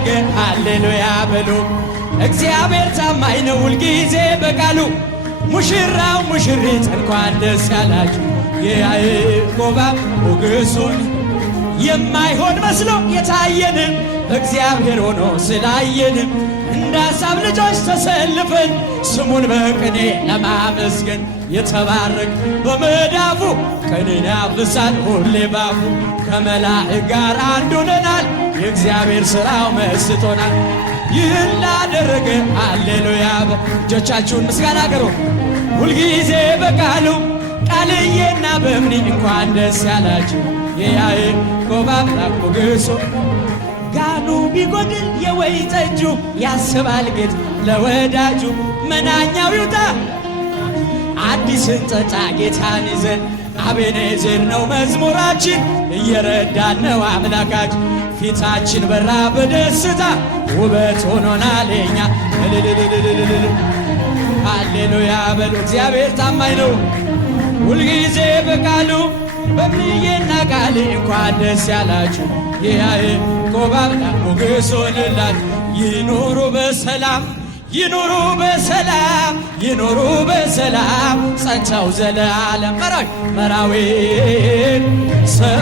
እንዳደረገ ሃሌሉያ በሉ። እግዚአብሔር ታማኝ ነው ሁልጊዜ በቃሉ። ሙሽራው ሙሽሪት እንኳን ደስ ያላችሁ የያዕቆብ ሞገሱን የማይሆን መስሎ የታየንም እግዚአብሔር ሆኖ ስላየንም እንደ አሳብ ልጆች ተሰልፈን ስሙን በቅኔ ለማመስገን የተባረክ በመዳፉ ቀንን ያፍሳል ሁሌ ባፉ ከመላእክት ጋር አንድ ሆነናል የእግዚአብሔር ሥራው መስጦናል። ይህን ላደረገ ሃሌሉያ እጆቻችሁን ምስጋና አቅርቡ። ሁልጊዜ በቃሉ ቃልዬና በእምኒ እንኳን ደስ ያላችሁ የያዕቆብ አምላክ ሞገሱ ጋኑ ቢጎድል የወይን ጠጁ ያስባል ጌታ ለወዳጁ መናኛው ይውጣ አዲስን ጠጣ ጌታን ይዘን አቤኔዘር ነው መዝሙራችን እየረዳን ነው አምላካችን ፊታችን በራ በደስታ ውበት ሆኖናል የኛ ሃሌሉያ በሉ። እግዚአብሔር ታማኝ ነው ሁልጊዜ በቃሉ በእምዬና ቃል እንኳን ደስ ያላችሁ የያዕቆብ አምላክ ሞገስ ሆነላችሁ። ይኑሩ በሰላም ይኑሩ በሰላም ይኑሩ በሰላም ጸንተው ዘለዓለም መራዊ